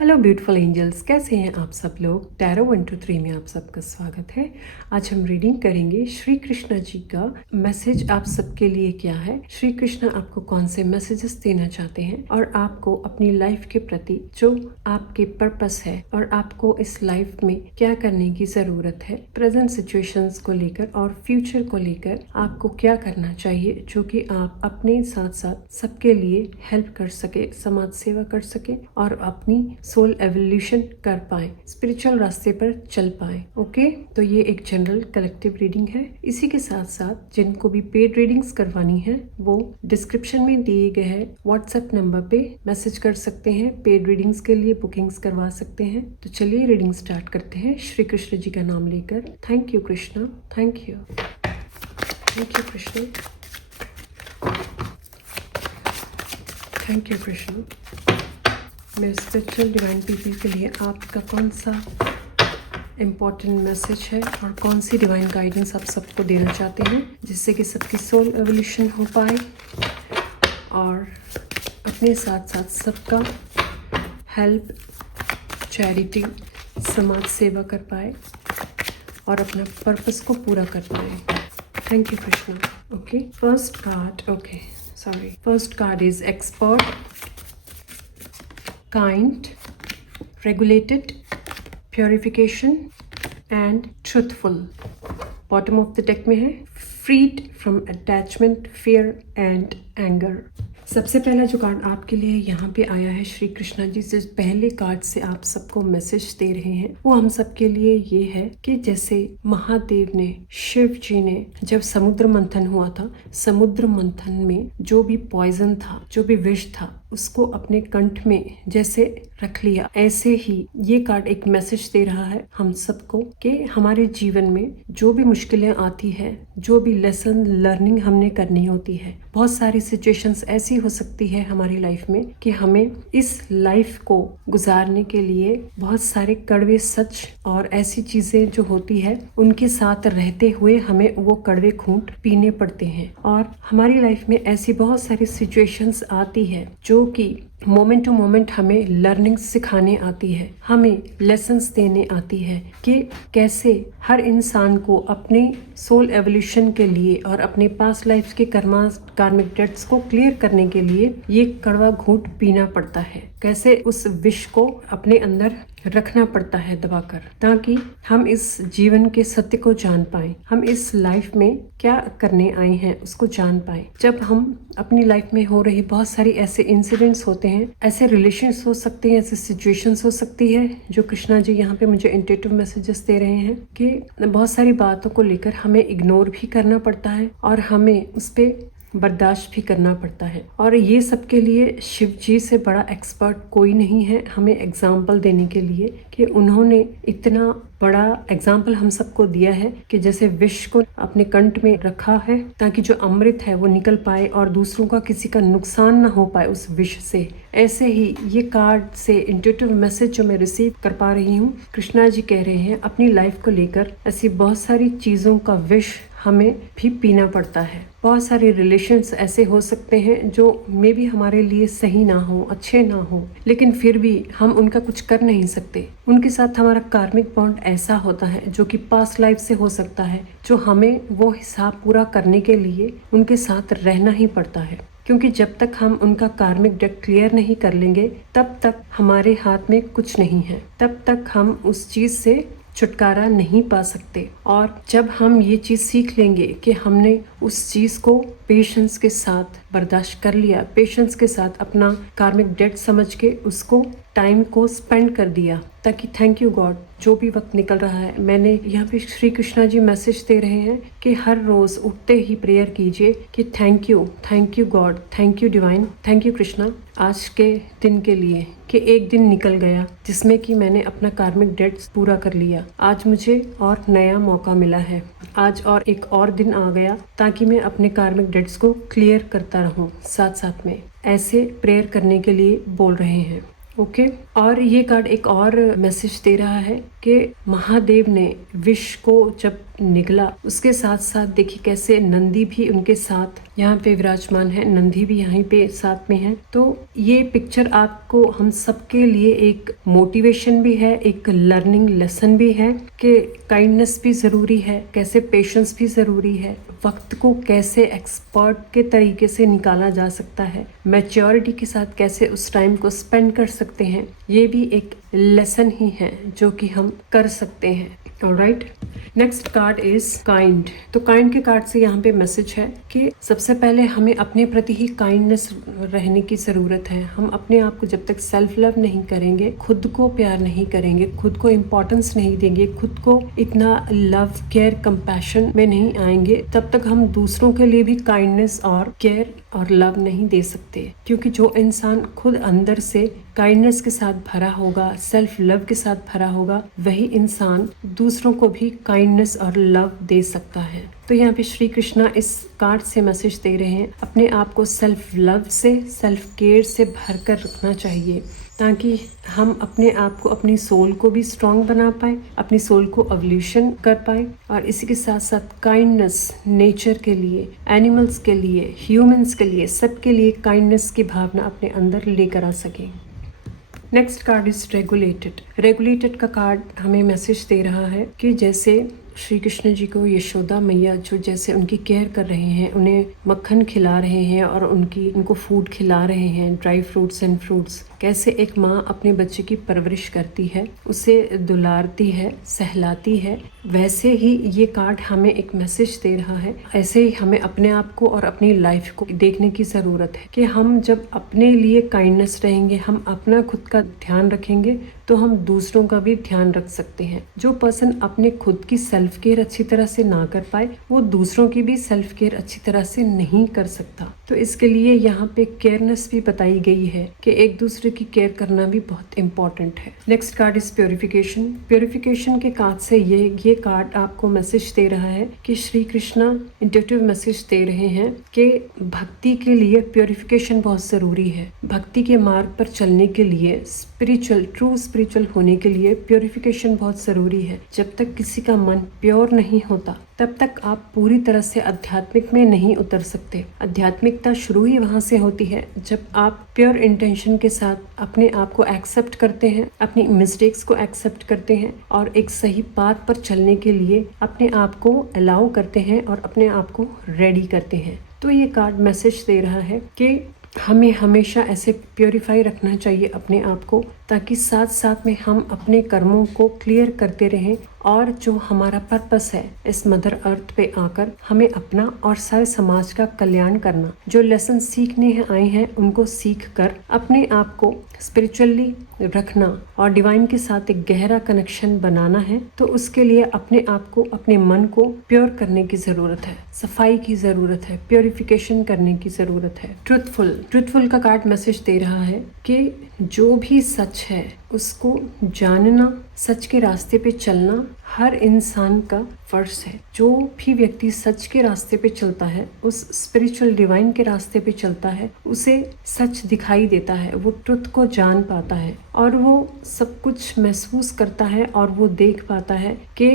Hello beautiful angels, कैसे हैं आप सब लोग। टैरो 1 2 3 में आप सबका स्वागत है। आज हम रीडिंग करेंगे श्री कृष्ण जी का मैसेज आप सबके लिए क्या है। श्री कृष्ण आपको कौन से मैसेजेस देना चाहते हैं और आपको अपनी लाइफ के प्रति जो आपके पर्पस है और आपको इस लाइफ में क्या करने की ज़रूरत है, प्रेजेंट सिचुएशंस को लेकर और फ्यूचर को लेकर आपको क्या करना चाहिए, जो कि आप अपने साथ साथ सबके लिए हेल्प कर सके, समाज सेवा कर सके और अपनी सोल एवोल्यूशन कर पाए, स्पिरिचुअल रास्ते पर चल पाए। ओके, तो ये एक जनरल कलेक्टिव रीडिंग है। इसी के साथ साथ जिनको भी पेड रीडिंग्स करवानी है वो डिस्क्रिप्शन में दिए गए है व्हाट्सएप नंबर पे मैसेज कर सकते हैं। पेड रीडिंग्स के लिए बुकिंग्स करवा सकते हैं। तो चलिए रीडिंग स्टार्ट करते हैं श्री कृष्ण जी का नाम लेकर। Thank you Krishna, thank you, thank you Krishna, thank you Krishna. मेरे स्पिरिचुअल डिवाइन पीपल के लिए आपका कौन सा इम्पोर्टेंट मैसेज है और कौन सी डिवाइन गाइडेंस आप सबको देना चाहते हैं, जिससे कि सबकी सोल एवोल्यूशन हो पाए और अपने साथ साथ सबका हेल्प, चैरिटी, समाज सेवा कर पाए और अपना पर्पस को पूरा कर पाए। Thank you Krishna. Okay, first card is expert, kind, regulated, purification and truthful। Bottom of the deck में है freed from attachment, fear and anger। सबसे पहला जो कार्ड आपके लिए यहाँ पे आया है, श्री कृष्णा जी से पहले कार्ड से आप सबको मैसेज दे रहे हैं, वो हम सबके लिए ये है कि जैसे महादेव ने, शिव जी ने जब समुद्र मंथन हुआ था, समुद्र मंथन में जो भी पॉइजन था, जो भी विष था, उसको अपने कंठ में जैसे रख लिया, ऐसे ही ये कार्ड एक मैसेज दे रहा है हम सबको कि हमारे जीवन में जो भी मुश्किलें आती है, जो भी लेसन लर्निंग हमने करनी होती है, बहुत सारी सिचुएशंस ऐसी हो सकती है हमारी लाइफ में कि हमें इस लाइफ को गुजारने के लिए बहुत सारे कड़वे सच और ऐसी चीजें जो होती है उनके साथ रहते हुए हमें वो कड़वे घूंट पीने पड़ते हैं। और हमारी लाइफ में ऐसी बहुत सारी सिचुएशंस आती है जो कि मोमेंट टू मोमेंट हमें लर्निंग सिखाने आती है, हमें लेसन्स देने आती है कि कैसे हर इंसान को अपने सोल एवोल्यूशन के लिए और अपने पास्ट लाइफ के कार्मिक डेट्स को क्लियर करने के लिए ये कड़वा घूंट पीना पड़ता है, कैसे उस विष को अपने अंदर रखना पड़ता है दबाकर, ताकि हम इस जीवन के सत्य को जान पाए, हम इस लाइफ में क्या करने आए हैं उसको जान पाए। जब हम अपनी लाइफ में हो रही बहुत सारी ऐसे इंसिडेंट्स होते हैं, ऐसे रिलेशंस हो सकते हैं, ऐसे सिचुएशंस हो सकती है, जो कृष्णा जी यहाँ पे मुझे इंट्यूटिव मैसेजेस दे रहे हैं कि बहुत सारी बातों को लेकर हमें इग्नोर भी करना पड़ता है और हमें उस पर बर्दाश्त भी करना पड़ता है। और ये सब के लिए शिव जी से बड़ा एक्सपर्ट कोई नहीं है हमें एग्जाम्पल देने के लिए, कि उन्होंने इतना बड़ा एग्जाम्पल हम सबको दिया है कि जैसे विष को अपने कंठ में रखा है ताकि जो अमृत है वो निकल पाए और दूसरों का किसी का नुकसान ना हो पाए उस विष से। ऐसे ही ये कार्ड से इंट्यूटिव मैसेज जो मैं रिसीव कर पा रही हूँ, कृष्णा जी कह रहे हैं अपनी लाइफ को लेकर ऐसी बहुत सारी चीजों का विष हमें भी पीना पड़ता है। बहुत सारे रिलेशंस ऐसे हो सकते हैं जो मे बी हमारे लिए सही ना हो, अच्छे ना हो, लेकिन फिर भी हम उनका कुछ कर नहीं सकते। उनके साथ हमारा कार्मिक बॉन्ड ऐसा होता है जो कि पास्ट लाइफ से हो सकता है, जो हमें वो हिसाब पूरा करने के लिए उनके साथ रहना ही पड़ता है, क्योंकि जब तक हम उनका कार्मिक डेट क्लियर नहीं कर लेंगे तब तक हमारे हाथ में कुछ नहीं है, तब तक हम उस चीज से छुटकारा नहीं पा सकते। और जब हम ये चीज़ सीख लेंगे कि हमने उस चीज़ को पेशेंस के साथ बर्दाश्त कर लिया, पेशेंस के साथ अपना कार्मिक डेट समझ के उसको टाइम को स्पेंड कर दिया, ताकि थैंक यू गॉड जो भी वक्त निकल रहा है, मैंने यहाँ पे श्री कृष्णा जी मैसेज दे रहे हैं कि हर रोज उठते ही प्रेयर कीजिए कि thank you God, thank you divine, thank you Krishna आज के दिन के लिए, कि एक दिन निकल गया जिसमें कि मैंने अपना कार्मिक डेट्स पूरा कर लिया। आज मुझे और नया मौका मिला है, आज और एक और दिन आ गया ताकि मैं अपने कार्मिक डेट्स को क्लियर करता रहूं। साथ साथ में ऐसे प्रेयर करने के लिए बोल रहे हैं। ओके, और ये कार्ड एक और मैसेज दे रहा है कि महादेव ने विष को जब निगला, उसके साथ साथ देखिए कैसे नंदी भी उनके साथ यहाँ पे विराजमान है, नंदी भी यहीं पे साथ में है। तो ये पिक्चर आपको हम सबके लिए एक मोटिवेशन भी है, एक लर्निंग लेसन भी है कि काइंडनेस भी ज़रूरी है, कैसे पेशेंस भी ज़रूरी है, वक्त को कैसे एक्सपर्ट के तरीके से निकाला जा सकता है, मैच्योरिटी के साथ कैसे उस टाइम को स्पेंड कर सकते हैं, ये भी एक लेसन ही है जो कि हम कर सकते हैं। Alright, next card is kind. तो काइंड के कार्ड से यहाँ पे मैसेज है कि सबसे पहले हमें अपने प्रति ही काइंडनेस रहने की ज़रूरत है। हम अपने आप को जब तक सेल्फ लव नहीं करेंगे, खुद को प्यार नहीं करेंगे, खुद को इम्पोर्टेंस नहीं देंगे, खुद को इतना लव केयर कंपैशन में नहीं आएंगे, तब तक हम दूसरों के लिए भी काइंडनेस और केयर और लव नहीं दे सकते। क्योंकि जो इंसान खुद अंदर से काइंडनेस के साथ भरा होगा, सेल्फ लव के साथ भरा होगा, वही इंसान दूसरों को भी काइंडनेस और लव दे सकता है। तो यहाँ पे श्री कृष्णा इस कार्ड से मैसेज दे रहे हैं, अपने आप को सेल्फ लव से, सेल्फ केयर से भरकर रखना चाहिए, ताकि हम अपने आप को, अपनी सोल को भी स्ट्रॉन्ग बना पाए, अपनी सोल को एवोल्यूशन कर पाए, और इसी के साथ साथ काइंडनेस नेचर के लिए, एनिमल्स के लिए, ह्यूमंस के लिए, सबके लिए काइंडनेस की भावना अपने अंदर लेकर आ सकें। Next card is regulated. Regulated का कार्ड हमें मैसेज दे रहा है कि जैसे श्री कृष्ण जी को यशोदा मैया जो जैसे उनकी केयर कर रहे हैं, उन्हें मक्खन खिला रहे हैं और उनको फूड खिला रहे हैं, ड्राई फ्रूट्स एंड फ्रूट्स, कैसे एक माँ अपने बच्चे की परवरिश करती है, उसे दुलारती है, सहलाती है, वैसे ही ये कार्ड हमें एक मैसेज दे रहा है। ऐसे ही हमें अपने आप को और अपनी लाइफ को देखने की ज़रूरत है कि हम जब अपने लिए काइंडनेस रहेंगे, हम अपना खुद का ध्यान रखेंगे, तो हम दूसरों का भी ध्यान रख सकते हैं। जो पर्सन अपने खुद की सेल्फ केयर अच्छी तरह से ना कर पाए, वो दूसरों की भी सेल्फ केयर अच्छी तरह से नहीं कर सकता। तो इसके लिए यहाँ पे केयरनेस भी बताई गई है कि एक दूसरे की केयर करना भी बहुत इम्पोर्टेंट है। Next card is purification. Purification के कार्ड से ये कार्ड आपको मैसेज दे रहा है कि श्री कृष्णा इंट्यूटिव मैसेज दे रहे हैं कि भक्ति के लिए प्योरिफिकेशन बहुत ज़रूरी है। भक्ति के मार्ग पर चलने के लिए, ट्रू स्पिरिचुअल होने के लिए प्योरिफिकेशन बहुत ज़रूरी है। जब तक किसी का मन प्योर नहीं होता, तब तक आप पूरी तरह से आध्यात्मिक में नहीं उतर सकते। आध्यात्मिकता शुरू ही वहाँ से होती है जब आप प्योर इंटेंशन के साथ अपने आप को एक्सेप्ट करते हैं, अपनी मिस्टेक्स को एक्सेप्ट करते हैं और एक सही पाथ पर चलने के लिए अपने आप को अलाउ करते हैं और अपने आप को रेडी करते हैं। तो ये कार्ड मैसेज दे रहा है कि हमें हमेशा ऐसे प्योरीफाई रखना चाहिए अपने आप को, ताकि साथ साथ में हम अपने कर्मों को क्लियर करते रहें और जो हमारा पर्पस है इस मदर अर्थ पे आकर हमें अपना और सारे समाज का कल्याण करना, जो लेसन सीखने आए हैं उनको सीख कर अपने आप को स्पिरिचुअली रखना और डिवाइन के साथ एक गहरा कनेक्शन बनाना है। तो उसके लिए अपने आप को, अपने मन को प्योर करने की ज़रूरत है, सफाई की ज़रूरत है, प्योरिफिकेशन करने की ज़रूरत है। ट्रुथफुल का कार्ड मैसेज दे रहा है कि जो भी सच है उसको जानना, सच के रास्ते पे चलना हर इंसान का फर्ज है। जो भी व्यक्ति सच के रास्ते पे चलता है, उस स्पिरिचुअल डिवाइन के रास्ते पे चलता है, उसे सच दिखाई देता है, वो ट्रुथ को जान पाता है और वो सब कुछ महसूस करता है और वो देख पाता है कि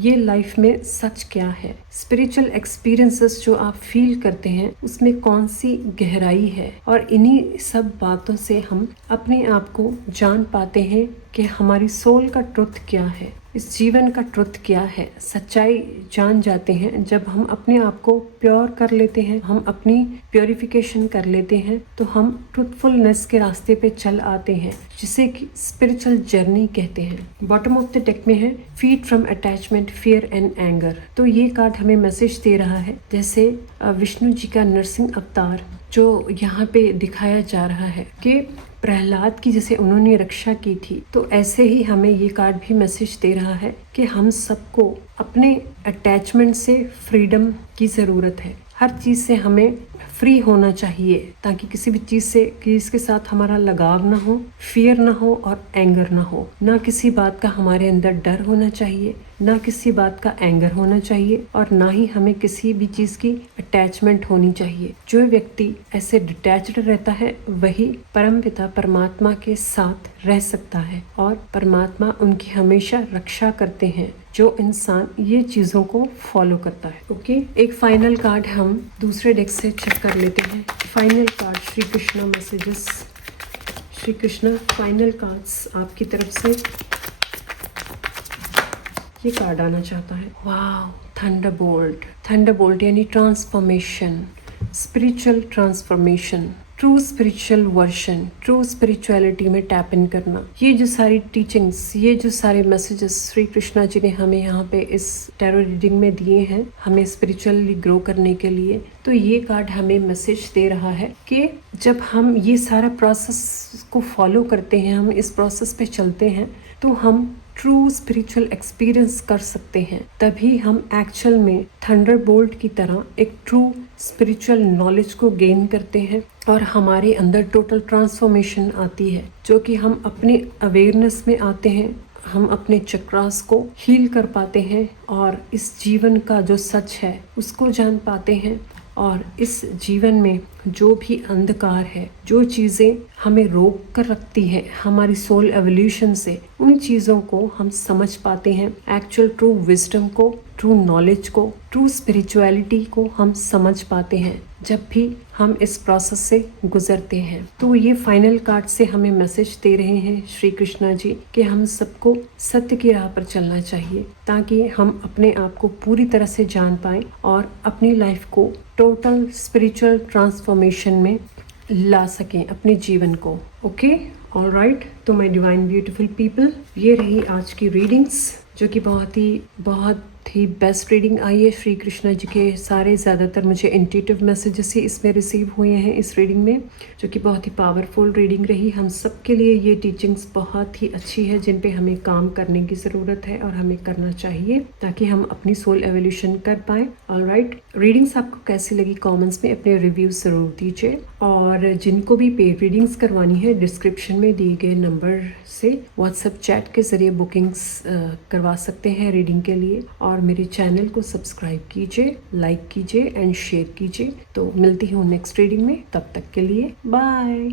ये लाइफ में सच क्या है। स्पिरिचुअल एक्सपीरियंसेस जो आप फील करते हैं उसमें कौन सी गहराई है, और इन्हीं सब बातों से हम अपने आप को जान पाते हैं कि हमारी सोल का ट्रुथ क्या है, इस जीवन का ट्रुथ क्या है। सच्चाई जान जाते हैं जब हम अपने आप को प्योर कर लेते हैं, हम अपनी प्योरिफिकेशन कर लेते हैं, तो हम ट्रुथफुलनेस के रास्ते पे चल आते हैं, जिसे कि स्पिरिचुअल जर्नी कहते हैं। बॉटम ऑफ द डेक में है freed from attachment, fear and anger. तो ये कार्ड हमें मैसेज दे रहा है जैसे विष्णु जी का नरसिंह अवतार जो यहाँ पे दिखाया जा रहा है कि प्रहलाद की जैसे उन्होंने रक्षा की थी, तो ऐसे ही हमें ये कार्ड भी मैसेज दे रहा है कि हम सबको अपने अटैचमेंट से फ्रीडम की ज़रूरत है। हर चीज़ से हमें फ्री होना चाहिए, ताकि किसी भी चीज़ के साथ हमारा लगाव ना हो, फियर ना हो और एंगर ना हो। ना किसी बात का हमारे अंदर डर होना चाहिए, ना किसी बात का एंगर होना चाहिए, और ना ही हमें किसी भी चीज़ की अटैचमेंट होनी चाहिए। जो व्यक्ति ऐसे डिटैच्ड रहता है वही परमपिता परमात्मा के साथ रह सकता है, और परमात्मा उनकी हमेशा रक्षा करते हैं जो इंसान ये चीज़ों को फॉलो करता है। ओके, एक फाइनल कार्ड हम दूसरे डेक से चेक कर लेते हैं। Final card Shri Krishna messages, Shri Krishna final cards आपकी तरफ से। ये कार्ड आना चाहता है, वाव, थंडरबोल्ट। थंडरबोल्ट यानी transformation, spiritual transformation, true spiritual version, true spirituality में टैप इन करना। ये जो सारी टीचिंग्स, ये जो सारे मैसेजेस श्री कृष्णा जी ने हमें यहाँ पे इस टैरो रीडिंग में दिए हैं, हमें स्पिरिचुअली ग्रो करने के लिए, तो ये कार्ड हमें मैसेज दे रहा है कि जब हम ये सारा प्रोसेस को फॉलो करते हैं, हम इस प्रोसेस पे चलते हैं, तो हम ट्रू स्पिरिचुअल एक्सपीरियंस कर सकते हैं। तभी हम एक्चुअल में थंडरबोल्ट की तरह एक ट्रू स्पिरिचुअल नॉलेज को गेन करते हैं, और हमारे अंदर टोटल ट्रांसफॉर्मेशन आती है, जो कि हम अपने अवेयरनेस में आते हैं, हम अपने चक्रास को हील कर पाते हैं, और इस जीवन का जो सच है उसको जान पाते हैं, और इस जीवन में जो भी अंधकार है, जो चीज़ें हमें रोक कर रखती है हमारी सोल एवोल्यूशन से, उन चीज़ों को हम समझ पाते हैं। एक्चुअल ट्रू विजडम को, ट्रू नॉलेज को, ट्रू स्पिरिचुअलिटी को हम समझ पाते हैं जब भी हम इस प्रोसेस से गुजरते हैं। तो ये फाइनल कार्ड से हमें मैसेज दे रहे हैं श्री कृष्णा जी कि हम सबको सत्य की राह पर चलना चाहिए, ताकि हम अपने आप को पूरी तरह से जान पाएं और अपनी लाइफ को टोटल स्पिरिचुअल ट्रांसफॉर्मेशन में ला सकें, अपने जीवन को। Okay, alright. तो माय डिवाइन ब्यूटीफुल पीपल, ये रही आज की रीडिंग्स, जो कि बहुत ही बेस्ट रीडिंग आई है। श्री कृष्णा जी के सारे ज़्यादातर मुझे इंट्यूटिव मैसेजेस ही इसमें रिसीव हुए हैं इस रीडिंग में, जो कि बहुत ही पावरफुल रीडिंग रही। हम सब के लिए ये टीचिंग्स बहुत ही अच्छी है, जिन पे हमें काम करने की ज़रूरत है और हमें करना चाहिए, ताकि हम अपनी सोल एवोल्यूशन कर पाएँ। ऑलराइट, रीडिंग्स आपको कैसी लगी कमेंट्स में अपने रिव्यू ज़रूर दीजिए, और जिनको भी पेड रीडिंग्स करवानी है डिस्क्रिप्शन में दिए गए नंबर से व्हाट्सएप चैट के ज़रिए बुकिंग्स करवा सकते हैं रीडिंग के लिए। और मेरे चैनल को सब्सक्राइब कीजिए, लाइक कीजिए एंड शेयर कीजिए। तो मिलती हूँ नेक्स्ट रीडिंग में, तब तक के लिए बाय।